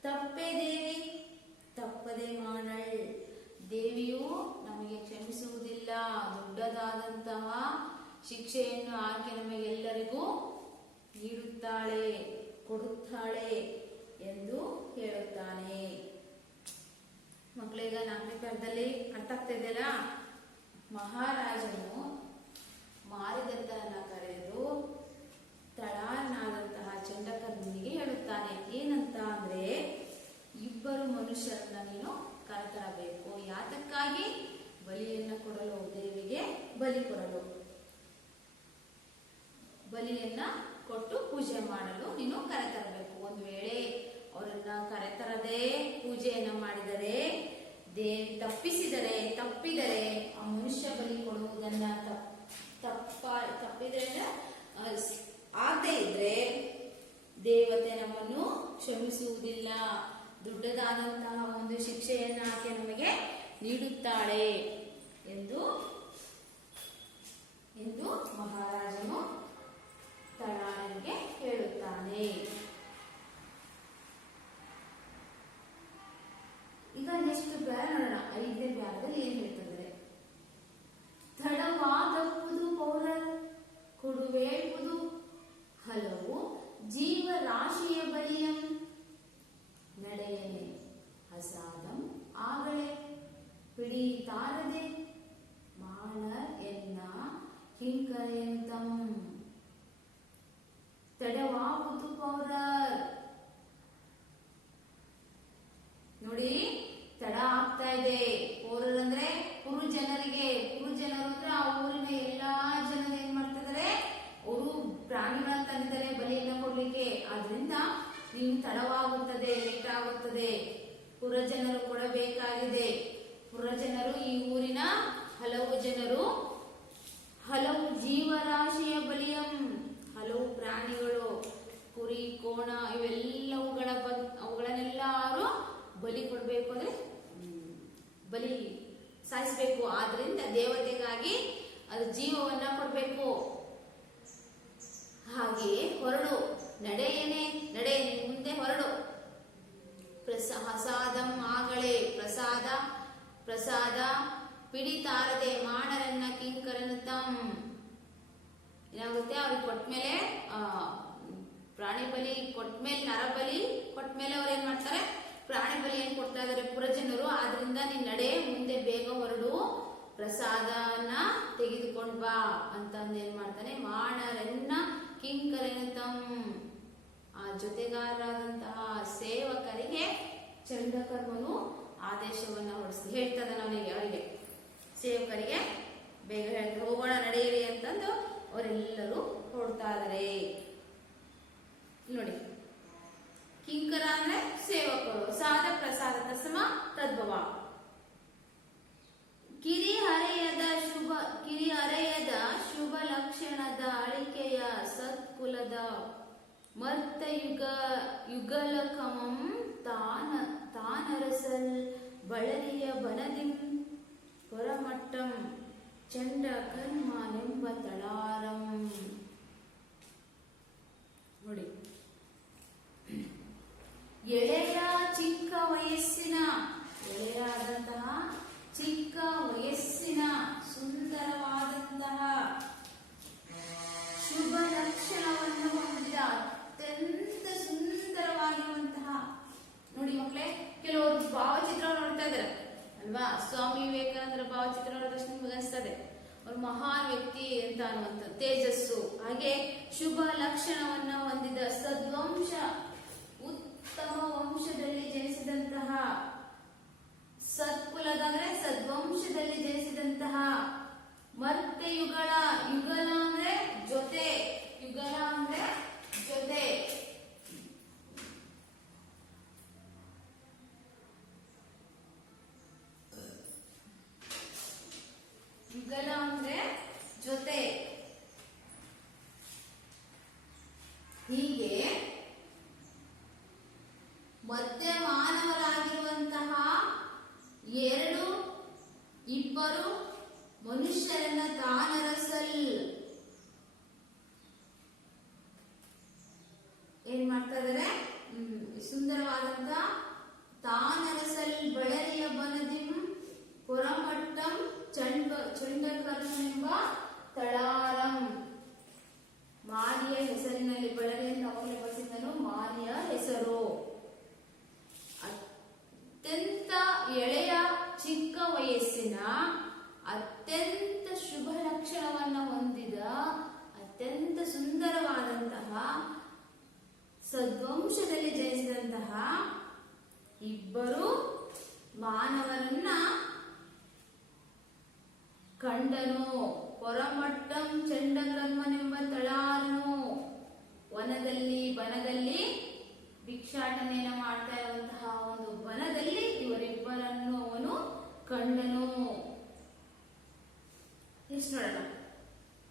ತಪ್ಪೇ ದೇವಿ ತಪ್ಪದೆ ಮಾಡಳ್, ದೇವಿಯು ನಮಗೆ ಕ್ಷಮಿಸುವುದಿಲ್ಲ, ದೊಡ್ಡದಾದಂತಹ ಶಿಕ್ಷೆಯನ್ನು ಆಕೆ ನಮಗೆಲ್ಲರಿಗೂ ನೀಡುತ್ತಾಳೆ, ಕೊಡುತ್ತಾಳೆ ಎಂದು ಹೇಳುತ್ತಾನೆ. ಮಕ್ಕಳೀಗ 4ನೇ ಪದ್ಯದಲ್ಲಿ ಅರ್ಥ ಆಗ್ತಾ ಇದೆಯಲ್ಲ? ಮಹಾರಾಜನು ಮಾರಿದತ್ತನನ್ನ ಕರೆದು ತಳಾರನಾದಂತಹ ಚಂಡಕರ್ಮನಿಗೆ ಹೇಳುತ್ತಾನೆ. ಏನಂತ ಅಂದ್ರೆ, ಇಬ್ಬರು ಮನುಷ್ಯರನ್ನ ನೀನು ಕರೆತರಬೇಕು. ಯಾತಕ್ಕಾಗಿ? ಬಲಿಯನ್ನ ಕೊಡಲು, ದೇವಿಗೆ ಬಲಿ ಕೊಡಲು, ಬಲಿಯನ್ನ ಕೊಟ್ಟು ಪೂಜೆ ಮಾಡಲು ನೀನು ಕರೆತರಬೇಕು. ಒಂದು ವೇಳೆ ಅವರನ್ನ ಕರೆತರದೆ ಪೂಜೆಯನ್ನ ಮಾಡಿದರೆ, ದೇವಿ ತಪ್ಪಿದರೆ ಆ ಮನುಷ್ಯ ಬಲಿ ಕೊಡುವುದನ್ನ ತಪ್ಪಿದ್ರೆ ಆಗದೆ ಇದ್ರೆ ದೇವತೆ ನಮ್ಮನ್ನು ಕ್ಷಮಿಸುವುದಿಲ್ಲ, ದೊಡ್ಡದಾದಂತಹ ಒಂದು ಶಿಕ್ಷೆಯನ್ನು ಆಕೆ ನಮಗೆ ನೀಡುತ್ತಾಳೆ ಎಂದು ಮಹಾರಾಜನು ತಳಾರನಿಗೆ ಹೇಳುತ್ತಾನೆ. ಈಗ ನೆಕ್ಸ್ಟ್ ಪ್ಯಾರ ನೋಡೋಣ. 5ನೇ ಪ್ಯಾರದಲ್ಲಿ ಏನ್ ಹೇಳ್ತಿದ್ದಾರೆ? ತಡವಾದಪ್ಪುದು ಪೌರರ್ ಕೊಡುವೇಳ್ಪುದು ಹಲವು ಜೀವರಾಶಿಯ ಬಲಿಯಂ ನಡೆಯನೆ ಅಸಾದಂ ಆಗಳೇ ಪಿಡಿತಾರದೆ ಮಾನರ್ ಎನ್ನ ಕಿಂಕರೆಯಂತಂ. ತಡವಾಗುವುದು ಪೌರರ್, ನೋಡಿ ತಡ ಆಗ್ತಾ ಇದೆ. ಪೌರರ್ ಅಂದ್ರೆ ಕುರು ಜನರಿಗೆ, ಕುರು ಜನರು ಅಂದ್ರೆ ಆ ಊರಿನ ಎಲ್ಲಾ ಜನರು ಏನ್ ಮಾಡ್ತಿದ್ದಾರೆ, ಅವರು ಪ್ರಾಣಿಗಳನ್ನ ತಂದಿದ್ದಾರೆ ಬಲಿಯನ್ನ ಕೊಡ್ಲಿಕ್ಕೆ. ಆದ್ರಿಂದ ನೀವು ತಡವಾಗುತ್ತದೆ, ಲೇಟ್ ಆಗುತ್ತದೆ, ಪುರಜನರು ಕೊಡಬೇಕಾಗಿದೆ. ಪುರಜನರು ಈ ಊರಿನ ಹಲವು ಜನರು ಹಲವು ಜೀವರಾಶಿಯ ಬಲಿಯಂ, ಹಲವು ಪ್ರಾಣಿಗಳು, ಕುರಿ ಕೋಣ ಅವುಗಳನ್ನೆಲ್ಲಾರು ಬಲಿ ಕೊಡ್ಬೇಕು ಅಂದ್ರೆ ಬಲಿ ಸಾಯಿಸ್ಬೇಕು. ಆದ್ರಿಂದ ದೇವತೆಗಾಗಿ ಅದು ಜೀವವನ್ನ ಕೊಡ್ಬೇಕು. ಹಾಗೆಯೇ ಹೊರಡು, ನಡೆಯನೆ ಮುಂದೆ ಹೊರಡು. ಪ್ರಸಾದಂ ಆಗಳೇ, ಪ್ರಸಾದ ಪಿಡಿತಾರದೆ ಮಾಣರನ್ನ ಕಿಂಕರನತಂ. ಏನಾಗುತ್ತೆ, ಅವ್ರಿಗೆ ಕೊಟ್ಮೇಲೆ ಪ್ರಾಣಿ ಬಲಿ ಕೊಟ್ಮೇಲೆ, ನರಬಲಿ ಕೊಟ್ಮೇಲೆ ಅವ್ರು ಏನ್ ಮಾಡ್ತಾರೆ, ಪ್ರಾಣಿ ಬಲಿ ಏನ್ ಕೊಡ್ತಾ ಇದಾರೆ ಪುರಜನರು. ಆದ್ರಿಂದ ನೀನ್ ನಡೆ, ಮುಂದೆ ಬೇಗ ಹೊರಡು, ಪ್ರಸಾದನ ತೆಗೆದುಕೊಂಡ್ ಬಾ ಅಂತಂದು ಏನ್ ಮಾಡ್ತಾನೆ, ಮಾಣರನ್ನ ಕಿಂಕರನತಂ, ಆ ಜೊತೆಗಾರರಾದಂತಹ ಸೇವಕರಿಗೆ ಚಂಡಕರ್ಮನು ಆದೇಶವನ್ನ ಹೇಳ್ತದ ಅವನಿಗೆ, ಅವರಿಗೆ ಸೇವಕರಿಗೆ ಬೇಗ ಹೇಳ್ತಾರೆ, ಹೋಗೋಣ ನಡೆಯಿರಿ ಅಂತಂದು ಅವರೆಲ್ಲರೂ ಹೊರಡ್ತಾ ಇದಾರೆ. ನೋಡಿ, ಕಿಂಕರ ಅಂದ್ರೆ ಸೇವಕರು, ಸಾದ ಪ್ರಸಾದ ತಸ್ಮ ತದ್ಭವ. ಕಿರಿಹರೆಯದ ಶುಭ ಲಕ್ಷಣದ ಅಳಿಕೆಯ ಸತ್ಕುಲದ ಮರ್ತ ಯುಗಲಕಮಂ ತಾನರಸಲ್ ಬಳಲಿಯ ಬನದಿಂ ಪರಮಟ್ಟಂ ಚಂಡ ಕರ್ಮನೆಂಬ ತಳಾರಂ. ನೋಡಿ, ಎಳೆಯಾದಂತಹ ಚಿಕ್ಕ ವಯಸ್ಸಿನ ಸುಂದರವಾದಂತಹ ಶುಭ ಲಕ್ಷಣವನ್ನು ಹೊಂದಿದ ಅತ್ಯಂತ ಸುಂದರವಾಗಿರುವಂತಹ, ನೋಡಿ ಮಕ್ಕಳೇ, ಕೆಲವರು ಭಾವಚಿತ್ರ ನೋಡ್ತಾ ಇದ್ದಾರೆ ಅಲ್ವಾ, ಸ್ವಾಮಿ ವಿವೇಕಾನಂದರ ಭಾವಚಿತ್ರ ನೋಡಿದ ತಕ್ಷಣ ನಿಮ್ಗೆ ಅನಿಸ್ತದೆ ಅವ್ರು ಮಹಾನ್ ವ್ಯಕ್ತಿ ಅಂತ ಅನ್ನುವಂಥ ತೇಜಸ್ಸು. ಹಾಗೆ ಶುಭ ಲಕ್ಷಣವನ್ನ ಹೊಂದಿದ ಸದ್ವಂಶ, ಉತ್ತಮ ವಂಶದಲ್ಲಿ ಜನಿಸಿದಂತಹ, ಸತ್ಕುಲದ ಅಂದ್ರೆ ಸದ್ವಂಶದಲ್ಲಿ ಜನಿಸಿದಂತಹ, ಮತ್ತೆ ಯುಗಲ ಅಂದ್ರೆ ಜೊತೆ, ಯುಗಲ ಅಂದ್ರೆ ಜೊತೆ, ಯುಗಲ ಅಂದ್ರೆ ಜೊತೆ. ಹೀಗೆ ಮಧ್ಯಮಾನವರಾಗಿರುವಂತಹ ಇಬ್ಬರು ಮನುಷ್ಯರನ್ನ ತಾನರಸಲ್ ಏನ್ ಮಾಡ್ತಾ ಇದಾರೆ, ಸುಂದರವಾದಂತ ತಾನರಸಲ್ ಬಳಲಿಯ ಬನದಿಂ ಪುರಮಟ್ಟಂ ಚಂಡಕರ್ಮನೆಂಬ ತಳಾರಂ. ಮಾರಿಯ ಹೆಸರಿನಲ್ಲಿ, ಬಳಲಿ ಅಂತ ಅವನಿಗೆ ಬಸಿದನು, ಮಾರಿಯ ಹೆಸರು. ಅತ್ಯಂತ ಎಳೆಯ ಚಿಕ್ಕ ವಯಸ್ಸಿನ ಅತ್ಯಂತ ಶುಭ ಲಕ್ಷಣವನ್ನ ಹೊಂದಿದ ಅತ್ಯಂತ ಸುಂದರವಾದಂತಹ ಸದ್ವಂಶದಲ್ಲಿ ಜನಿಸಿದಂತಹ ಇಬ್ಬರು ಮಾನವರನ್ನ ಕಂಡನು. ಪೊರಮಟ್ಟಂ ಚಂಡಕರ್ಮನೆಂಬ ತಳಾರನು, ಬನದಲ್ಲಿ ಭಿಕ್ಷಾಟನೆಯನ್ನು ಮಾಡ್ತಾ ಇರುವಂತಹ ಒಂದು ಬನದಲ್ಲಿ ಇವರಿಬ್ಬರನ್ನು ಅವನು ಕಂಡನು. ಎಷ್ಟು ನೋಡೋಣ.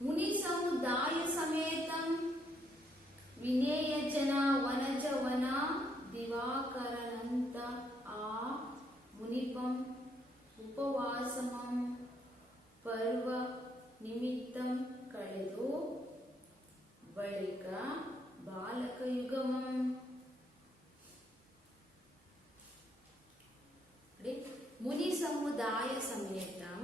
ಮುನಿ ಸಮುದಾಯ ಸಮೇತಂ ವಿನೇಯ ಜನ ವನಜ ವನ ದಿವಾಕರನಂತ ಉಪವಾಸಮಂ ಪರ್ವ ನಿಮಿತ್ತಂ ಕಳೆದು ಬಳಿಕ ಬಾಲಕಯುಗಮಂ. ಮುನಿ ಸಮುದಾಯ ಸಮೇತಂ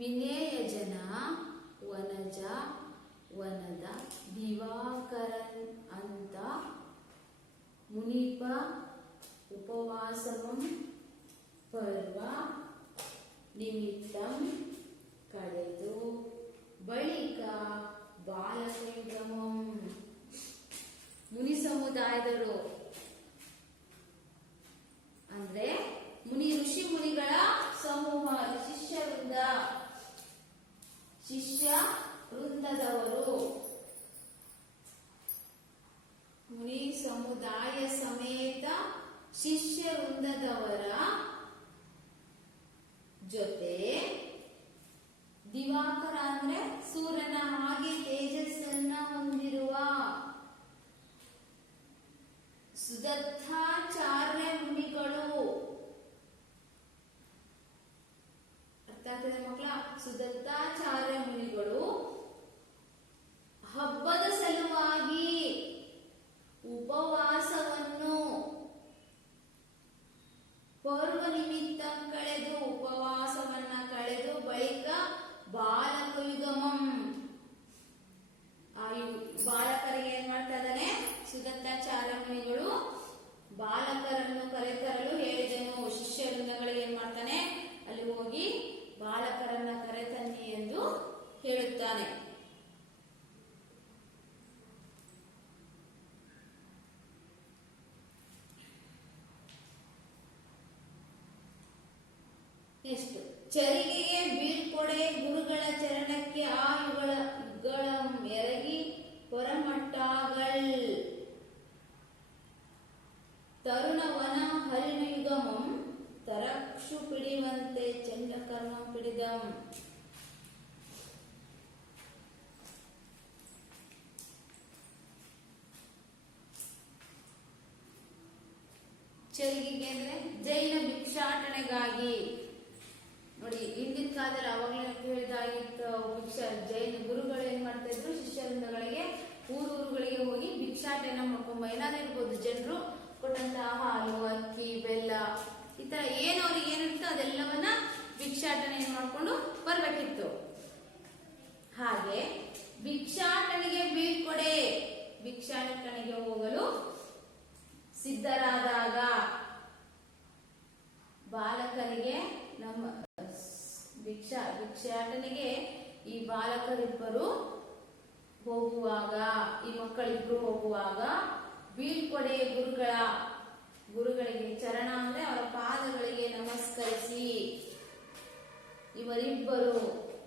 ವಿನೇಯಜನ ವನಜ ವನದ ದಿವಾಕರನ್ ಅಂತ ಮುನಿಪ ಉಪವಾಸಮಂ ಪರ್ವ ನಿಮಿತ್ತಂ ಕಳೆದು ಬಳಿಕ ಬಾಲಕಯುಗಮಂ. ಮುನಿ ಸಮುದಾಯದವರು ಅಂದ್ರೆ ಋಷಿ ಮುನಿಗಳ ಸಮೂಹ, ಶಿಷ್ಯ ವೃಂದದವರು. ಮುನಿ ಸಮುದಾಯ ಸಮೇತ ಶಿಷ್ಯ ವೃಂದದವರ ಜೊತೆ ದಿವಾಕರ ಅಂದ್ರೆ ಸೂರ್ಯನ ಹಾಗೆ ತೇಜಸ್ಸನ್ನ ಹೊಂದಿರುವ ಸುದತ್ತಾಚಾರ್ಯ ಮುನಿಗಳು. ಅರ್ಥ ಆಗ್ತದೆ ಮಕ್ಕಳ? ಸುದತ್ತಾಚಾರ್ಯ ಮುನಿಗಳು ಹಬ್ಬದ ಸಲುವಾಗಿ ಉಪವಾಸವನ್ನು ಪರ್ವ ನಿಮಿತ್ತ ಕಳೆದು ಉಪವಾಸವನ್ನ ಕಳೆದು ಬಳಿಕ ಬಾಲಕಯುಗಮಂ. ಬಾಲಕರಿಗೆ ಏನ್ ಮಾಡ್ತಾ ಇದ್ದಾನೆ ಸುದತ್ತಾಚಾರ್ಯ ಮುನಿಗಳು? ಬಾಲಕರನ್ನು ಕರೆತರಲು ಹೇಳಿದನು. ಶಿಷ್ಯ ವೃಂದಗಳಿಗೆ ಏನ್ ಮಾಡ್ತಾನೆ? ಅಲ್ಲಿ ಹೋಗಿ ಬಾಲಕರನ್ನ ಕರೆತನ್ನಿ ಎಂದು ಹೇಳುತ್ತಾನೆ. ನೆಕ್ಸ್ಟ್, ಚರಿಗೆಗೆ ಬೀಳ್ಕೊಡೆ ಗುರುಗಳ ಚರಣಕ್ಕೆ ಆ ಯುಗಳ ಎರಗಿ ಹೊರಮಟ್ಟಾಗಳ್. ತರುಣವನ ಹರಿಣಯುಗಮಂ ತರಕ್ಷು ಪಿಡಿವಂತೆ ಚಂಡಕರ್ಮ ಪಿಡಿದಂ. ಚರಿಗೆಗೆ ಅಂದ್ರೆ ಜೈನ ಭಿಕ್ಷಾಟನೆಗಾಗಿ. ನೋಡಿ, ಹಿಂದಿನ ಕಾಲದಲ್ಲಿ ಅವಾಗಲೇ ಹೇಳಿದಾಗಿತ್ತು. ಜೈನ ಗುರುಗಳು ಏನ್ ಮಾಡ್ತಾ ಇದ್ರು? ಶಿಷ್ಯವೃಂದಗಳಿಗೆ ಊರುಗಳಿಗೆ ಹೋಗಿ ಭಿಕ್ಷಾಟನೆ ಮಾಡ್ಕೊಂಬ. ಏನಾದ್ರು ಇರ್ಬೋದು, ಜನರು ಕೊಟ್ಟಂತಹ ಹಾಲು, ಅಕ್ಕಿ, ಬೆಲ್ಲ, ಈ ತರ ಏನು ಅವ್ರಿಗೆ ಏನಿರುತ್ತೋ ಅದೆಲ್ಲವನ್ನ ಭಿಕ್ಷಾಟನೆ ಮಾಡ್ಕೊಂಡು ಬರ್ಬೇಕಿತ್ತು. ಹಾಗೆ ಭಿಕ್ಷಾಟನೆಗೆ ಬೀಳ್ಕೊಡೆ, ಭಿಕ್ಷಾಟನೆಗೆ ಹೋಗಲು ಸಿದ್ಧರಾದಾಗ ಬಾಲಕರಿಗೆ ನಮ್ಮ ಭಿಕ್ಷಾಟನೆಗೆ ಈ ಬಾಲಕರಿಬ್ಬರು ಹೋಗುವಾಗ, ಈ ಮಕ್ಕಳಿಬ್ರು ಹೋಗುವಾಗ ಬೀಳ್ಕೊಡೆ ಗುರುಗಳಿಗೆ ಚರಣ ಅಂದ್ರೆ ಅವರ ಪಾದಗಳಿಗೆ ನಮಸ್ಕರಿಸಿ ಇವರಿಬ್ಬರು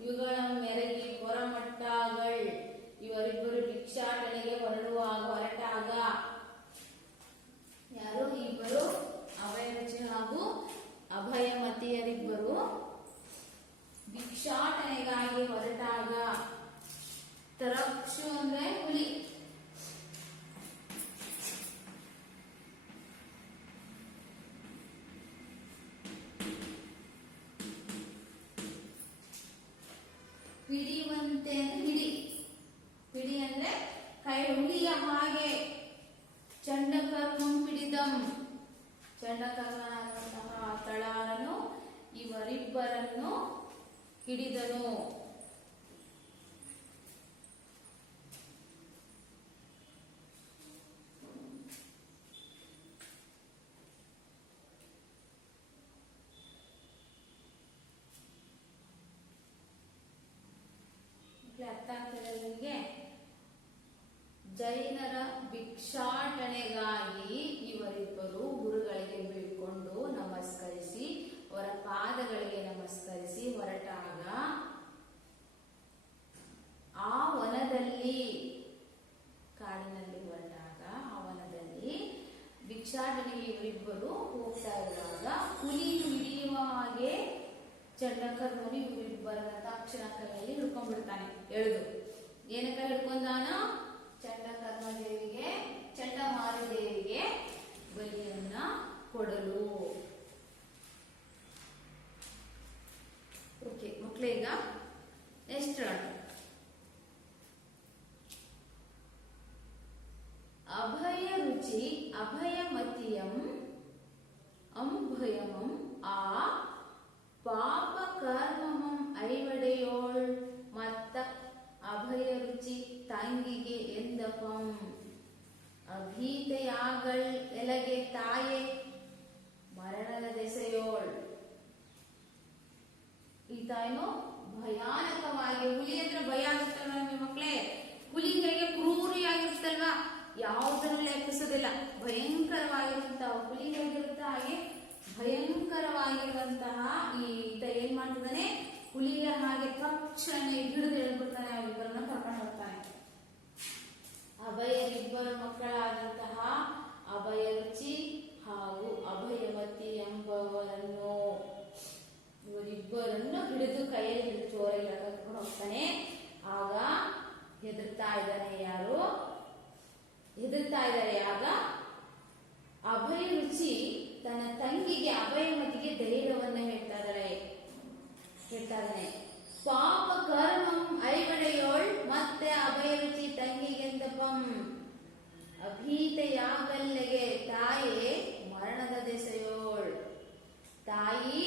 ಯುಗಳ ಮೆರಗಿ ಹೊರಮಟ್ಟಾಗಳ್. ಇವರಿಬ್ಬರು ಭಿಕ್ಷಾಟನೆಗೆ ಹೊರಟಾಗ ಯಾರು? ಇಬ್ಬರು ಅಭಯರುಚಿ ಹಾಗೂ ಅಭಯಮತಿಯರಿಬ್ಬರು ಭಿಕ್ಷಾಟನೆಗಾಗಿ ಹೊರಟಾಗ. ತರಕ್ಷು ಅಂದ್ರೆ ಹುಲಿ. ಪಿಡಿವಂತೆ ಅಂದ್ರೆ ಹಿಡಿ ಅಂದ್ರೆ ಕೈ ಹುಲಿಯ ಹಾಗೆ. ಚಂಡಕರ್ಮಂ ಪಿಡಿದಂ, ಚಂಡಕರ್ಮನಾದಂತಹ ತಳಾರನು ಇವರಿಬ್ಬರನ್ನು ಹಿಡಿದನು. ಅರ್ಥ ಆಗ್ತದೆ ನಿಮಗೆ? ಜೈನರ ಭಿಕ್ಷಾಟನೆಗಾಗಿ ಇವರಿಬ್ಬರು ಗುರುಗಳಿಗೆ ಬೀಳ್ಕೊಂಡು ನಮಸ್ಕರಿಸಿ ಅವರ ಪಾದಗಳಿಗೆ ನಮಸ್ಕರಿಸಿ ಹೊರಟಾಗ ಆ ವನದಲ್ಲಿ, ಕಾಡಿನಲ್ಲಿ ಹೊರಟಾಗ ಆ ವನದಲ್ಲಿ ಭಿಕ್ಷಾಟನೆಗೆ ಇವರಿಬ್ಬರು ಹೋಗ್ತಾ ಇರುವಾಗ ಹುಲಿ ಹಿಡಿಯುವ ಹಾಗೆ ಚಂಡಕರ್ಮನು ಇವರಿಬ್ಬರನ್ನ ತಕ್ಷಣ ಕೈಯಲ್ಲಿ ಹಿಡ್ಕೊಂಡ್ಬಿಡ್ತಾನೆ. ಎಳೆದು ಏನಕ್ಕ ಹಿಡ್ಕೊಂಡಾನ? ಚಂಡಕರ್ಮ ದೇವಿಗೆ, ಚಂಡಮಾರಿ ದೇವಿಗೆ ಬಲಿ ಅಭಯಮತಿಯಂ ಅಂಭಯಮಂ ಆ ಪಾಪ ಕರ್ಮಮಂ ಐವಡೆಯೋಳ್ ಮತ್ತ ಅಭಯ ರುಚಿ ತಂಗಿಗೆ ಎಂದಪಂ ಅಭೀತೆಯಾಗಳ್ ಎಲಗೆ ತಾಯೆ ಮರಣದ ದೆಸೆಯೋಳ್. ಈ ತಾಯಿನೋ ಭಯಾನಕವಾಗಿ, ಹುಲಿ ಅಂದ್ರೆ ಭಯ ಆಗುತ್ತಲ್ವಾ ನಿಮ್ಮ ಮಕ್ಕಳೇ? ಹುಲಿ ಹೇಗೆ ಕ್ರೂರಿಯಾಗಿರುತ್ತಲ್ವಾ? ಯಾವುದನ್ನು ಲೆಕ್ಕಿಸೋದಿಲ್ಲ. ಭಯಂಕರವಾಗಿರುವಂತಹ ಹುಲಿ ಹೇಗಿರುತ್ತೆ ಹಾಗೆ ಭಯಂಕರವಾಗಿರುವಂತಹ ಈತ ಏನ್ ಮಾಡ್ತಿದ್ದಾನೆ, ಹುಲಿಯ ಹಾಗೆ ತಕ್ಷಣ ಹಿಡಿದು ಹೇಳ್ಬಿಡ್ತಾನೆ, ಅವರಿಬ್ಬರನ್ನ ಕರ್ಕೊಂಡು ಹೋಗ್ತಾನೆ. ಅಭಯರಿಬ್ಬರು ಮಕ್ಕಳಾದಂತಹ ಅಭಯ ರುಚಿ ಹಾಗೂ ಅಭಯವತಿ ಎಂಬವರನ್ನು, ಇವರಿಬ್ಬರನ್ನು ಹಿಡಿದು ಕೈಯಲ್ಲಿ ಹಿಡಿದು ಜೋರಾಗಿ ಕರ್ಕೊಂಡು ಹೋಗ್ತಾನೆ. ಆಗ ಹೆದರ್ತಾ ಇದ್ದಾನೆ ಯಾರು? ಹೆದರ್ತಾ ಇದ್ದಾರೆ. ಆಗ ಅಭಯ ರುಚಿ ತನ್ನ ತಂಗಿಗೆ ಅಭಯಮತಿಗೆ ಧೈರ್ಯವನ್ನ ಹೇಳ್ತಾ ಇದ್ದಾನೆ. ಪಾಪ ಕರ್ಮಂ ಐವಡೆಯೋಳ್ ಮತ್ತೆ ಅಭಯ ರುಚಿ ತಂಗಿಗೆಂದಪಂ ಅಭೀತೆಯಾಗಲ್ಲೆಗೆ ತಾಯೇ ಮರಣದ ದೆಸೆಯೋಳ್. ತಾಯಿ,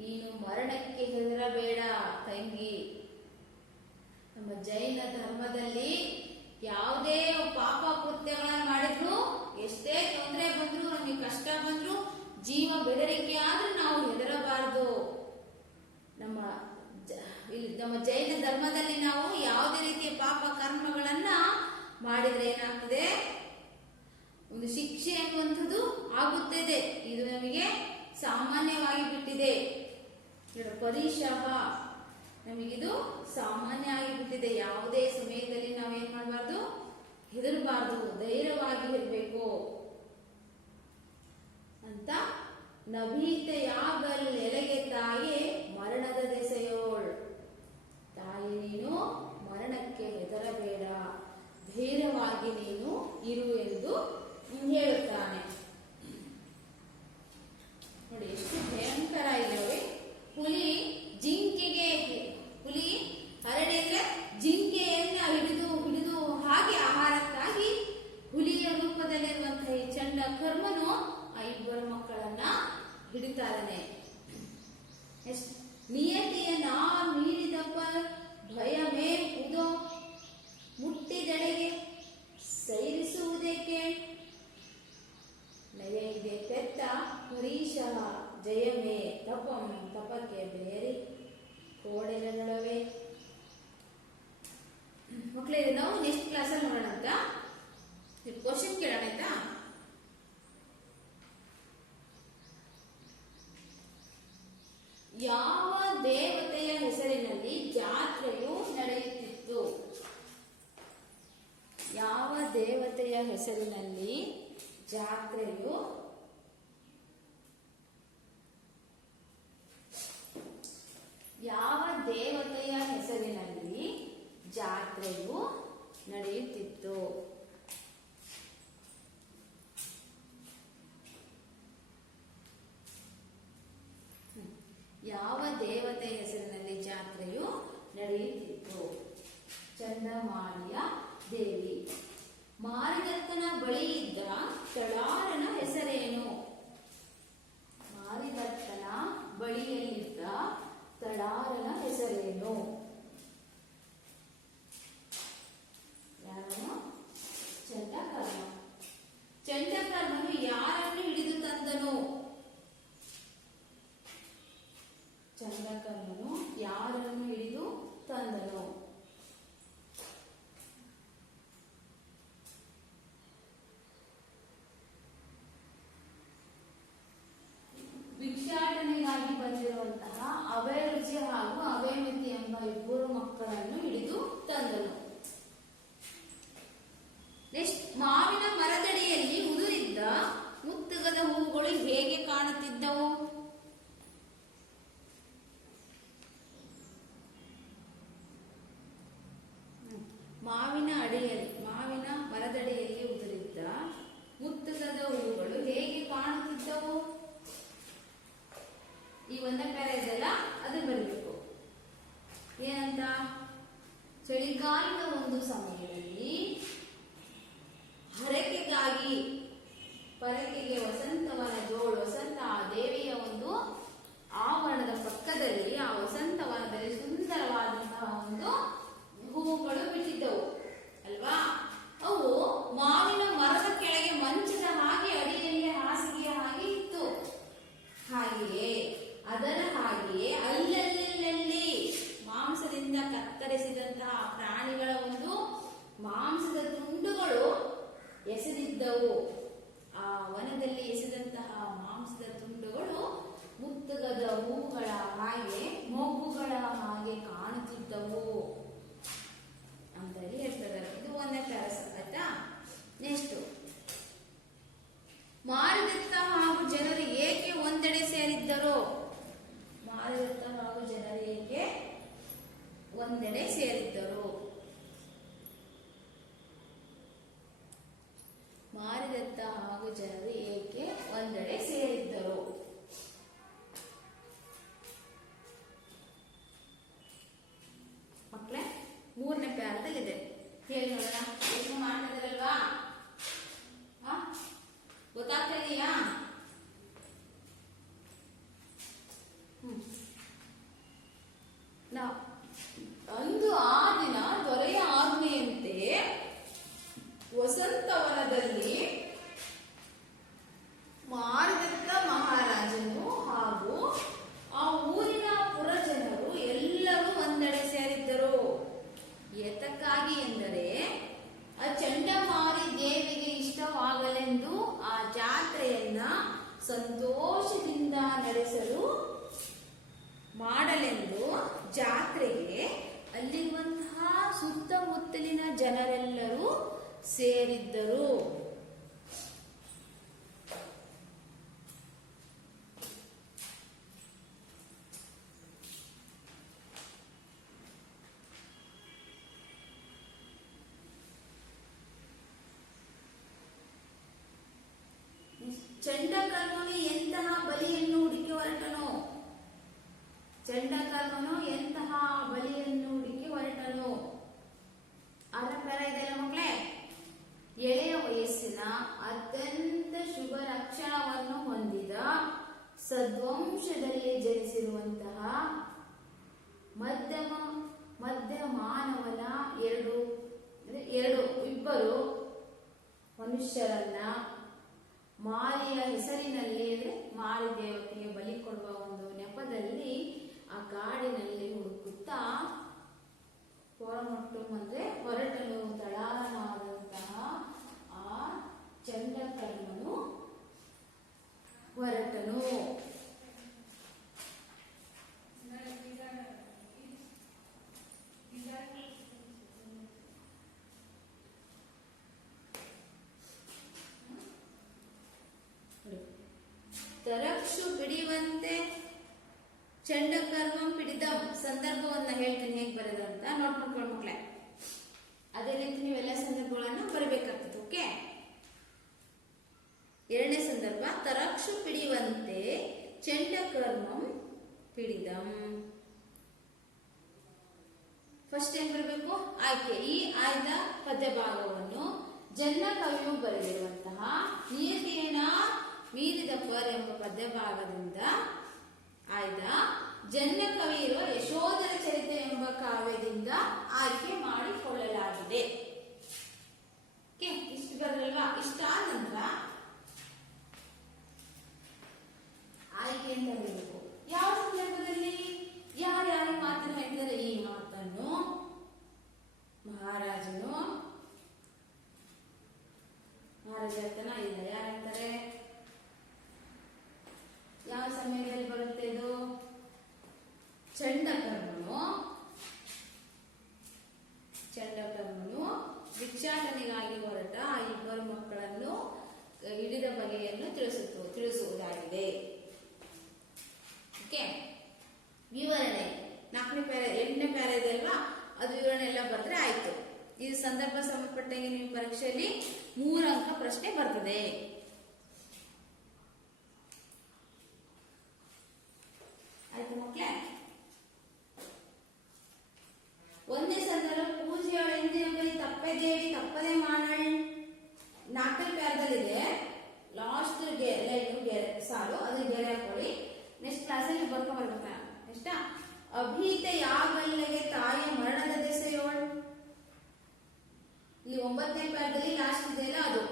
ನೀನು ಮರಣಕ್ಕೆ ಹೆದರಬೇಡ ತಂಗಿ. ನಮ್ಮ ಜೈನ ಧರ್ಮದಲ್ಲಿ ಯಾವುದೇ ಪಾಪ ಕೃತ್ಯಗಳನ್ನ ಮಾಡಿದ್ರು, ಎಷ್ಟೇ ತೊಂದರೆ ಬಂದ್ರು, ನಮಗೆ ಕಷ್ಟ ಬಂದ್ರು, ಜೀವ ಬೆದರಿಕೆ ಆದ್ರೂ ನಾವು ಹೆದರಬಾರದು. ನಮ್ಮ ಜೈನ ಧರ್ಮದಲ್ಲಿ ನಾವು ಯಾವುದೇ ರೀತಿಯ ಪಾಪ ಕರ್ಮಗಳನ್ನ ಮಾಡಿದ್ರೆ ಏನಾಗ್ತದೆ, ಒಂದು ಶಿಕ್ಷೆ ಅನ್ನುವಂಥದ್ದು ಆಗುತ್ತದೆ. ಇದು ನಮಗೆ ಸಾಮಾನ್ಯವಾಗಿ ಬಿಟ್ಟಿದೆ. ಪರಿಶಃ ನಮಗಿದು ಸಾಮಾನ್ಯ ಆಗಿಬಿಟ್ಟಿದೆ. ಯಾವುದೇ ಸಮಯದಲ್ಲಿ ನಾವೇನ್ ಮಾಡಬಾರ್ದು, ಹೆದರಬಾರ್ದು, ಧೈರ್ಯವಾಗಿ ಇರಬೇಕು ಅಂತ. ನಭೀತೆಯಾಗಲ್ ಎಲೆಗೆ ತಾಯೇ ಮರಣದ ದೆಸೆಯೋಳ್. ತಾಯಿ, ನೀನು ಮರಣಕ್ಕೆ ಹೆದರಬೇಡ, ಧೈರ್ಯವಾಗಿ ನೀನು ಇರು ಎಂದು ಹೇಳುತ್ತಾನೆ. ನೋಡಿ ಎಷ್ಟು ಭಯಂಕರ ಇಲ್ಲವೇ? ಹುಲಿ ಹರಡಿದ್ರೆ ಜಿಂಕೆಯನ್ನ ಹಿಡಿದು ಹಾಗೆ ಆಹಾರಕ್ಕಾಗಿ ಹುಲಿಯ ರೂಪದಲ್ಲಿರುವಂತಹ ಈ ಚಂಡ ಕರ್ಮನು ಆ ಇಬ್ಬರು ಮಕ್ಕಳನ್ನ ಹಿಡಿತಾರನೆ. ನಿಯತಿಯ ನಾ ಮೀರಿದಪ್ಪ ಭಯವೇ ಉದೋ ಮುಟ್ಟಿದೆಡೆಗೆ ಸೈರಿಸುವುದಕ್ಕೆ ನಯ ಇದೆ ಪೆತ್ತ ಪರೀಶಃ ಜಯಮೇ ತಪಂ ತಪಕ್ಕೆ ಬೇರೆ ಕೋಡೆಗಳವೆ. ಮಕ್ಕಳೇ, ನಾವು ನೆಕ್ಸ್ಟ್ ಕ್ಲಾಸಲ್ಲಿ ನೋಡೋಣ ಅಂತ. ಕ್ವಶನ್ ಕೇಳೋಣ ಆಯ್ತಾ? ಯಾವ ದೇವತೆಯ ಹೆಸರಿನಲ್ಲಿ ಜಾತ್ರೆಯು ನಡೆಯುತ್ತಿತ್ತು? ಯಾವ ದೇವತೆಯ ಹೆಸರಿನಲ್ಲಿ ಜಾತ್ರೆಯು ಜಾತ್ರೆಯು ನಡೆಯುತ್ತಿತ್ತು. ಯಾವ ದೇವತೆ ಹೆಸರಿನಲ್ಲಿ ಜಾತ್ರೆಯು ನಡೆಯುತ್ತಿತ್ತು? ಚಂಡಮಾಲಿಯ ದೇವಿ. ಮಾರಿದತ್ತನ ಬಳಿಯಿದ್ದ ತಳಾರನ ಹೆಸರೇನು? ಮಾರಿದತ್ತನ ಬಳಿಯಲ್ಲಿದ್ದ ತಳಾರನ ಹೆಸರೇನು? ಯಾರನು? ಚಂಡಕರ್ಮ. ಚಂಡಕರ್ಮನು ಯಾರನ್ನು ಹಿಡಿದು ತಂದನು? ಚಂಡಕರ್ಮನು ಯಾರನ್ನು ಹಿಡಿದು ತಂದನು? ಭಿಕ್ಷಾಟನೆಗಾಗಿ ಬಂದಿರುವಂತಹ ಅಭಯರುಚಿ ಹಾಗೂ ಅಭಯಮಿತಿ ಎಂಬ ಇಬ್ಬರು ಮಕ್ಕಳನ್ನು ಹಿಡಿದು ತಂದನು. ನೆಕ್ಸ್ಟ್, ಮಾವಿನ ಮರದಡಿಯಲ್ಲಿ ಉದುರಿದ್ದ ಮುತ್ತುಗದ ಹೂವುಗಳು ಹೇಗೆ ಕಾಣುತ್ತಿದ್ದವು? ಮಾವಿನ ಮರದಡಿಯಲ್ಲಿ ಉದುರಿದ್ದ ಮುತ್ತುಗದ ಹೂವುಗಳು ಹೇಗೆ ಕಾಣುತ್ತಿದ್ದವು? ಈ ಒಂದೇ ಪ್ಯಾರ ಇದೆಯಲ್ಲ, ಅದು ಬರಬೇಕು. ಏನಂತ? ಚಳಿಗಾಲದ ಒಂದು ಸಮಯದಲ್ಲಿ ಹರಕೆಗಾಗಿ ಒಂದೆಡೆ ಸೇರಿದ್ದರು. ಮಾರಿದತ್ತ ಹಾಗೂ ಜನರು ಏಕೆ ಒಂದೆಡೆ ಸೇರಿದ್ದರು? ಮಕ್ಕಳೇ, 3ನೇ ಪ್ಯಾರದಲ್ಲಿದೆ, ಹೇಳಿ ನೋಡೋಣ. ಯೋಚನೆ ಮಾಡ್ತಿದ್ರಲ್ವಾ? ಗೊತ್ತಾಗ್ತಾ ಇದೆಯಾ? ಅಂದು ಆ ದಿನ ದೊರೆಯ ಆಜ್ಞೆಯಂತೆ ವಸಂತವನದಲ್ಲಿ ಮಾರಿದತ್ತ ಮಹಾರಾಜನು ಹಾಗೂ ಆ ಊರಿನ ಪುರಜನರು ಎಲ್ಲರೂ ಒಂದೆಡೆ ಸೇರಿದ್ದರು. ಏತಕ್ಕಾಗಿ ಎಂದರೆ ಆ ಚಂಡಮಾರಿ ದೇವಿಗೆ ಇಷ್ಟವಾಗಲೆಂದು ಆ ಜಾತ್ರೆಯನ್ನ ಸಂತೋಷದಿಂದ ನಡೆಸಲು ಮಾಡಲೆಂದು ಜಾತ್ರೆಗೆ ಅಲ್ಲಿರುವಂತಹ ಸುತ್ತಮುತ್ತಲಿನ ಜನರೆಲ್ಲರೂ ಸೇರಿದ್ದರು. ಚಂಡಕರ್ಮನು ಎಂತಹ ಬಲಿಯನ್ನು ಹುಡುಕಿ ಹೊರಟನು? ಚಂಡಕರ್ಮನು ಎಂತಹ ಬಲಿಯನ್ನು ಹುಡುಕಿ ಹೊರಟನು? ಅದರ ಪ್ಯಾರ ಇದೆಯಲ್ಲ ಮಕ್ಕಳೇ. ಎಳೆಯ ವಯಸ್ಸಿನ ಅತ್ಯಂತ ಶುಭ ಲಕ್ಷಣವನ್ನು ಹೊಂದಿದ ಸದ್ವಂಶದಲ್ಲಿ ಜನಿಸಿರುವಂತಹ ಮಧ್ಯ ಮಾನವನ ಇಬ್ಬರು ಮನುಷ್ಯರನ್ನ ಮಾರಿಯ ಹೆಸರಿನಲ್ಲಿ, ಅಂದ್ರೆ ಮಾರಿ ದೇವತೆಗೆ ಬಲಿ ಕೊಡುವ ಒಂದು ನೆಪದಲ್ಲಿ ಆ ಕಾಡಿನಲ್ಲಿ ಹುಡುಕುತ್ತಾ ಅಂದ್ರೆ ಹೊರಟನು ತಡಾರನಾದಂತಹ ಆ ಚಂಡಕರ್ಮನು ಹೊರಟನು. ತರಕ್ಷು ಪಿಡಿಯುವಂತೆ ಚಂಡಕರ್ಮ ಪಿಡಿದ ಸಂದರ್ಭವನ್ನ ಹೇಳ್ತೀನಿ, ಹೇಗೆ ಬರೋದು ಅಂತ ನೋಡ್ಕೊಂಡು ಮಕ್ಕಳೇ. ಅದೇ ರೀತಿ ನೀವೆಲ್ಲ ಸಂದರ್ಭಗಳನ್ನ ಬರಬೇಕಾಗ್ತದೆ. ಓಕೆ, 2ನೇ ಸಂದರ್ಭ ತರಕ್ಷು ಪಿಡಿಯುವಂತೆ ಚಂಡಕರ್ಮಂ ಪಿಡಿದಂ. ಫಸ್ಟ್ ಏನ್ ಬರಬೇಕು? ಆಯ್ಕೆ. ಈ ಆಯ್ದ ಪದ್ಯ ಭಾಗವನ್ನು ಜನ್ನ ಕವಿಯು ಬರೆದಿರುವಂತಹ ನಿಯತಿಯನ್ನ ಮೀರಿದ ಪರ್ ಎಂಬ ಪದ್ಯ ಭಾಗದಿಂದ ಆಯ್ದ ಜನ್ನ ಕವಿ ಇರುವ ಯಶೋಧರ ಚರಿತ್ರೆ ಎಂಬ ಕಾವ್ಯದಿಂದ ಆಯ್ಕೆ ಮಾಡಿಕೊಳ್ಳಲಾಗಿದೆ. ಇಷ್ಟು ಬರಲ್ವಾ? ಇಷ್ಟ ಆದ ನಂತರ ಆಯ್ಕೆ ಅಂತ ಬರಬೇಕು. ಯಾವ ಸಂದರ್ಭದಲ್ಲಿ ಯಾರ್ಯಾರು ಮಾತನ್ನು ಹೇಳಿದರೆ ಈ ಮಾತನ್ನು ಮಹಾರಾಜನು ಮಹಾರಾಜತನ ಇಲ್ಲ ಯಾರಂತಾರೆ? ಯಾವ ಸಮಯದಲ್ಲಿ ಬರುತ್ತೆ ಇದು? ಚಂಡಕರ್ಮನು ಭಿಕ್ಷಾಟನೆಗಾಗಿ ಹೊರಟ ಆ ಇಬ್ಬರು ಮಕ್ಕಳನ್ನು ಹಿಡಿದ ಬಗೆಯನ್ನು ತಿಳಿಸುವುದಾಗಿದೆ. ಓಕೆ, ವಿವರಣೆ 4ನೇ ಪ್ಯಾರ 8ನೇ ಪ್ಯಾರ ಇದೆ ಅಲ್ವಾ, ಅದು ವಿವರಣೆ ಎಲ್ಲ ಬರೆದ್ರೆ ಆಯ್ತು. ಈ ಸಂದರ್ಭ ಸಂಬಂಧಪಟ್ಟಂಗೆ ನಿಮ್ಮ ಪರೀಕ್ಷೆಯಲ್ಲಿ 3 ಅಂಕ ಪ್ರಶ್ನೆ ಬರ್ತದೆ. ಆಯ್ತು ಮಕ್ಕಳೇ. 1ನೇ ಸಂದರ್ಭ ಪೂಜೆಯೊಳ ಎಂದಿನ ಬಳಿ ತಪ್ಪೆ ದೇವಿ ತಪ್ಪದೆ ಮಾಡಳ್. 4ನೇ ಪ್ಯಾರದಲ್ಲಿದೆ, ಲಾಸ್ಟ್ ಸಾಲು ಅದು ಗೆರೆ ಹಾಕೊಳ್ಳಿ. ನೆಕ್ಸ್ಟ್ ಕ್ಲಾಸಲ್ಲಿ ಬರ್ಕೊಂಡ್ಬರ್ಬೇಕ. ನೆಕ್ಸ್ಟ್ ಅಭೀತ ಯಾಗಲ್ಲಿಗೆ ತಾಯಿಯ ಮರಣದ ದೆಸೆಯೋಳ್. ಇಲ್ಲಿ 9ನೇ ಪ್ಯಾರದಲ್ಲಿ ಲಾಸ್ಟ್ ಇದೆಯಲ್ಲ ಅದು.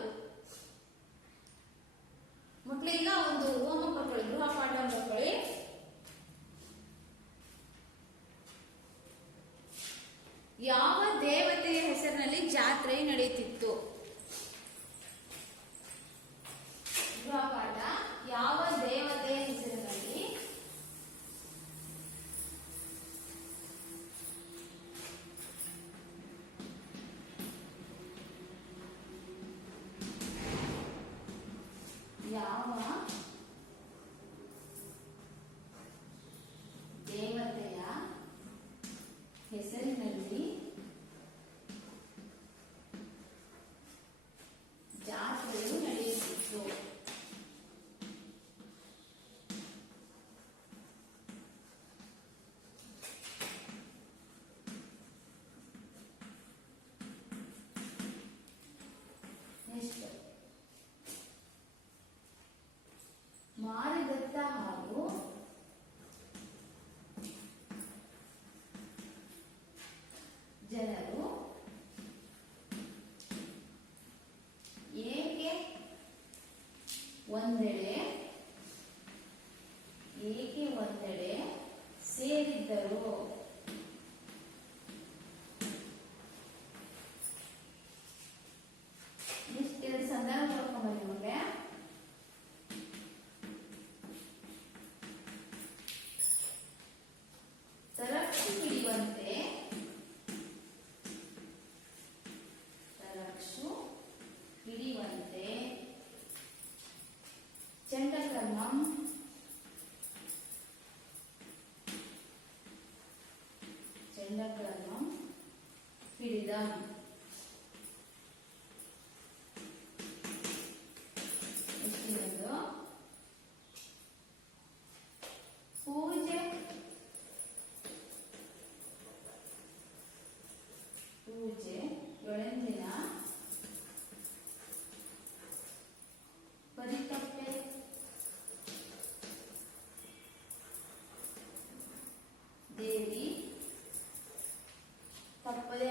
ಒಂದೆಡೆ ಏಕೆ ಒಂದೆಡೆ ಸೇರಿದ್ದರು. ಎರಡು ಸಂಧಾನ ಕೊಡ್ಕೊಂಬನ್ನಿ ಮಕ್ಕಳೇ. ತರಕ್ಷು ಹಿಡಿಯುವಂತೆ, ತರಕ್ಷು ಹಿಡಿಯುವಂತೆ ಚಂಡಕರ್ಣಂ ಚಂಡಕರ್ಣಂ ಹಿಡಿದಂ. ಪೂಜೆ ಪೂಜೆ ಯೊಳೆಂದಿನ ಪರಿಕಪ್ಪೆ ದೇವಿ ತಪ್ಪದೆ